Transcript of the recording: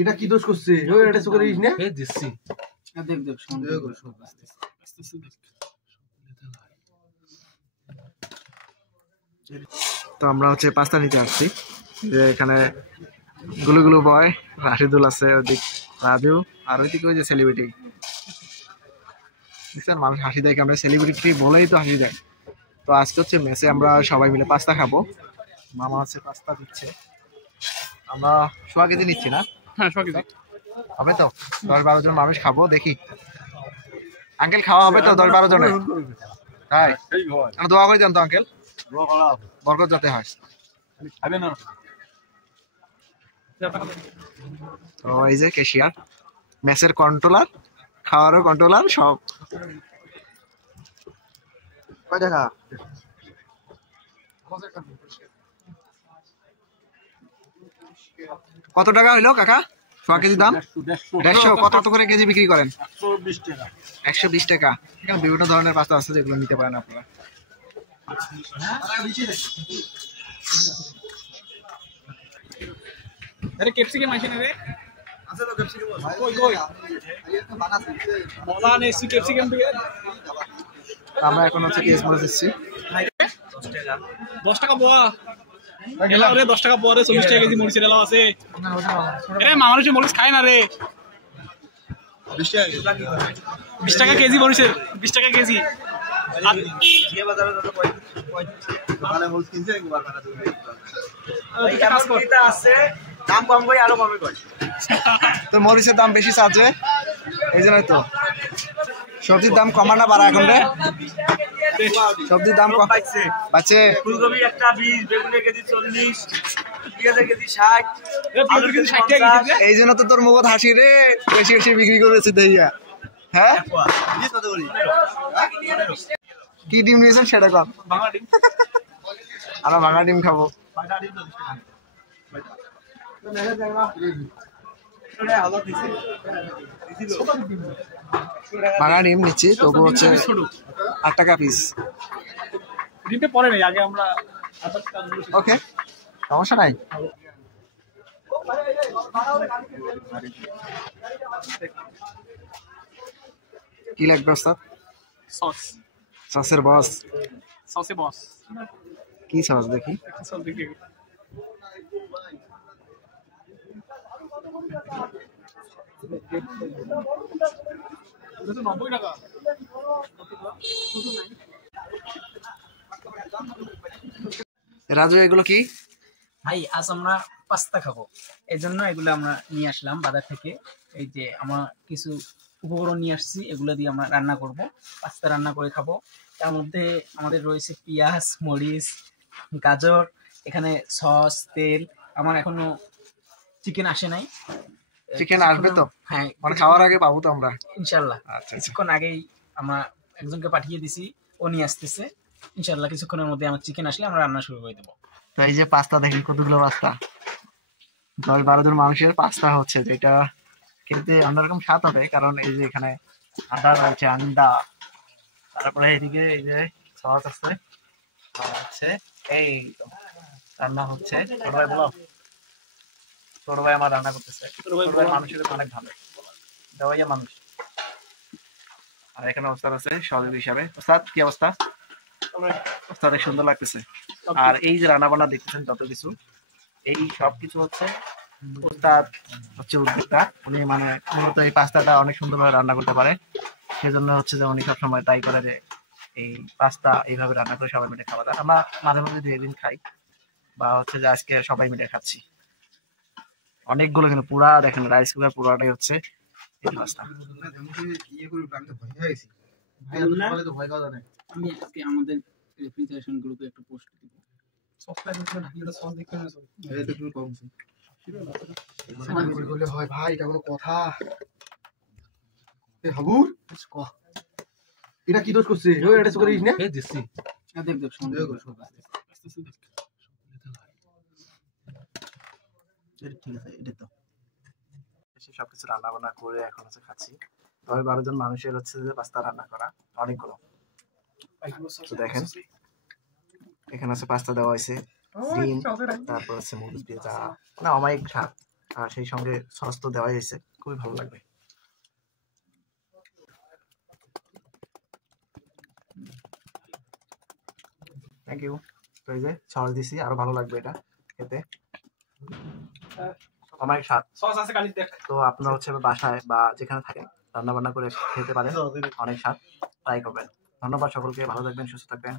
এটা কি দোষ করছে? ওই এটা চোখে দিস না? এ দিছি দেখ দেখ সন্দেহ করে সব আস্তে আস্তে দেখ। তো আমরা হচ্ছে পাস্তা নিতে আসছি, যে এখানে গুলুগুলু বয় রাশিদুল আছে, ওদিক রাজু, আর ওইদিকে ওই যে সেলিব্রিটি দেখছেন, মানুষ হাসি দেয়, আমরা সেলিব্রিটি বলেই তো হাসি দেয়। তো আজকে হচ্ছে মেসে আমরা সবাই মিলে পাস্তা খাবো। মামা আছে পাস্তা দিচ্ছে, আমরা 1.5 কেজি নিচ্ছি না? হ্যাঁ 100 কেজি হবে তো, 10-12 জন মানুষ খাবো, দেখি আঙ্কেল খাওয়া হবে তো 10-12 জনের? তাই দোয়া করে দেন তো আঙ্কেল, বরকত যাতে হয়। তো এই যে ক্যাশিয়ার, মেসের কন্ট্রোলার, খাওয়ারও কন্ট্রোলার, সব। কয় টাকা? কত টাকা হইলো কাকা 100 কেজি দাম? 150। কত করে কেজি বিক্রি করেন? 120 টাকা। এখানে বিভিন্ন ধরনের পাস্তা আছে যেগুলো নিতে পারেন আপনারা। আরে ক্যাপসিকাম আছে না রে? আছে তো ক্যাপসিকাম। কই কই মজা নেই ক্যাপসিকাম দিয়ে। আমরা এখন হচ্ছে পেঁয়াজ মরিচ দিচ্ছি। 10 টাকা পোয়া এলাও রে, 10 টাকা পোয়া রে, 40 টাকা কেজি মরিচের এলাও আছে। আরে মানুষ মরিচ খায় না রে। 20 টাকা কেজি মরিচের, 20 টাকা কেজি। দাম কম করে আরো কমে করে তো মরিচের দাম বেশি চাচ্ছে, এই জন্যই তো। সবজির দাম কমা না বাড়া এখন রে? সবজির দাম কম বাচ্চে। ফুলকপি একটা 20, বেগুনের কেজি 40, পেঁয়াজের কেজি 60, আলুর কেজি 60 টাকা কেজি। এই জন্য তো তোর মুখত হাসি রে, বেশি বেশি বিক্রি করেছে দেইয়া। হ্যাঁ কি ডিম নিয়েছেন সেটা কর। বাংলা ডিম, আমরা বাংলা ডিম খাবো। বাংলা ডিম নিচ্ছি, তবু হচ্ছে 8 টাকা পিস। ডিমটা পরে নেই, আগে আমরা ওকে সমস্যা নাই। কি লাগবে ওস্তাদ? সস, সসের বস? সসে বস। কি সস দেখি? সস দেখি। এটা 90 টাকা। রাজু এগুলো কি? ভাই আজ আমরা পাস্তা খাবো, এই জন্য এগুলো আমরা নিয়ে আসলাম বাজার থেকে। এই যে আমরা কিছু উপকরণ নিয়ে আসছি, এগুলো দিয়ে আমরা রান্না করব, পাস্তা রান্না করে খাবো। তার মধ্যে আমাদের রয়েছে পেঁয়াজ, মরিচ, গাজর, এখানে সস, তেল। আমার এখনো চিকেন আসে নাই। চিকেন আসবে তো? হ্যাঁ, মানে খাওয়ার আগে পাবো তো আমরা ইনশাল্লাহ। আচ্ছা। কিছুক্ষণ আগেই আমরা একজনকে পাঠিয়ে দিছি, ও নিয়ে আসতেছে। ইনশাল্লাহ কিছুক্ষণের মধ্যে আমার চিকেন আসলে আমরা রান্না শুরু করে দেবো। তো এই যে পাস্তা দেখি, কতগুলো পাস্তা, 10-12 জন মানুষের পাস্তা হচ্ছে, যেটা খেতে অন্যরকম স্বাদ হবে, কারণ এই যে এখানে আদা রয়েছে, আন্ডা, তারপরে এদিকে এই যে সস আছে, হচ্ছে এই তো রান্না হচ্ছে। ছোট ভাই বলো, ছোট ভাই আমার রান্না করতেছে। ছোট ভাই মানুষের অনেক ভালো দেওয়াইয়া মানুষ। আর এখানে ওস্তাদ আছে সহযোগী হিসাবে। ওস্তাদ কি অবস্থা? ওস্তাদ সুন্দর লাগতেছে। আর এই যে রান্না বান্না দেখতেছেন যত কিছু, এই সব কিছু হচ্ছে ওস্তাদ হচ্ছে উদ্যোক্তা। উনি মানে মূলত এই পাস্তাটা অনেক সুন্দরভাবে রান্না করতে পারে, সেজন্য হচ্ছে যে উনি সবসময় ট্রাই করে যে এই পাস্তা এইভাবে রান্না করে সবাই মিলে খাওয়া যায়। আমরা মাঝে মাঝে 2 দিন খাই, বা হচ্ছে যে আজকে সবাই মিলে খাচ্ছি অনেকগুলো, কিন্তু পুরা দেখেন রাইস কুকার পুরাটাই হচ্ছে এই পাস্তা। আমি আজকে আমাদের রেফ্রিজারেশন গ্রুপে একটা পোস্ট দিব। হয় ভাই, এটা কোনো কথা? হাবুর এটা কি দোষ করছে? এটা চোখে দিস না? দিছি দেখ দেখ সন্দেহ করে সব আস্তে ঠিক আছে, এটা তো সবকিছু রান্না বান্না করে এখন হচ্ছে খাচ্ছি। 10-12 জন মানুষের হচ্ছে যে পাস্তা রান্না করা অনেকগুলো। দেখেন এখানে আছে পাস্তা দেওয়া হয়েছে, ডিম, তারপর হচ্ছে মরিচ ভেজা, মানে অমায়িক স্বাদ। আর সেই সঙ্গে সস তো দেওয়াই হয়েছে, খুবই ভালো লাগবে। Thank you. তো এই যে সস দিছি, আরো ভালো লাগবে এটা খেতে, অনেক স্বাদ। সস আছে কালি দেখ। তো আপনারা হচ্ছে বাসায় বা যেখানে থাকেন রান্না বান্না করে খেতে পারেন, অনেক স্বাদ, ট্রাই করবেন। ধন্যবাদ সকলকে, ভালো থাকবেন, সুস্থ থাকবেন।